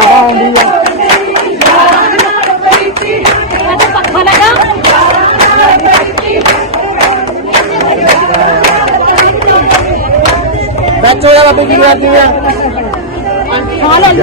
हवा आंदी है Bacho ya, papi, que और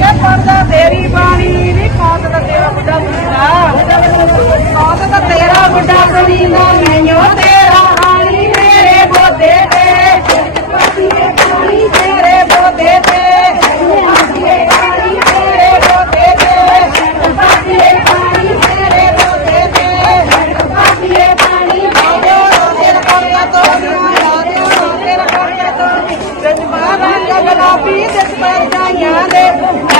ਇਹ ਪਰਦਾ ਤੇਰੀ ਬਾਣੀ ਨਹੀਂ ਕੌਤ ਦਾ ਤੇਰਾ ਬੁੱਢਾ ਬੁੱਢਾ ਕੌਤ ਦਾ ਤੇਰਾ ਬੁੱਢਾ ਜ਼ਮੀਨ ਦਾ ਮੈਨੂੰ ਤੇਰਾ ਹਾਣੀ ਮੇਰੇ ਗੋਦੇ ਤੇ। ਪਤੀਏ ਸਰਪੰਚਾਂ ਦੇ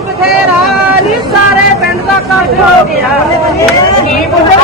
ਬਥੇਰਾ। ਨੀ ਸਾਰੇ ਪਿੰਡ ਦਾ ਕੱਟ ਹੋ ਗਿਆ। ਕੀ ਬੁੱਢਾ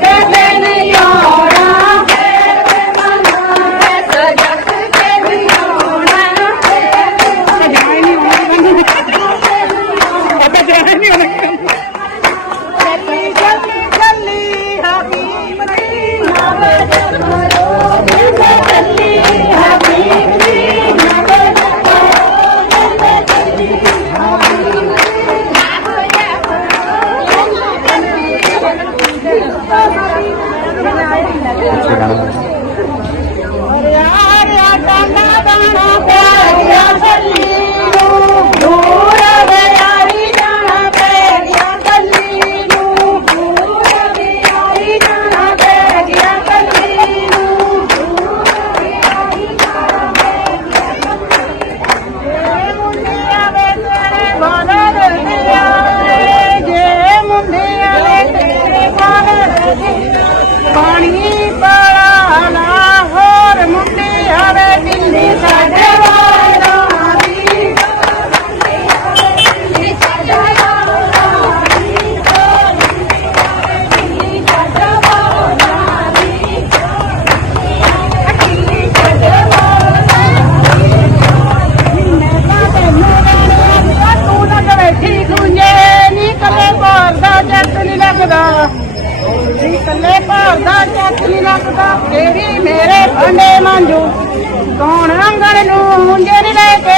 ¡Que ਪਾਣੀ ਇਹ ਮੇਰੇ ਮੰਜੂ। ਕੌਣ ਰੰਗਣ ਨੂੰ ਜੇ ਲੈ ਕੇ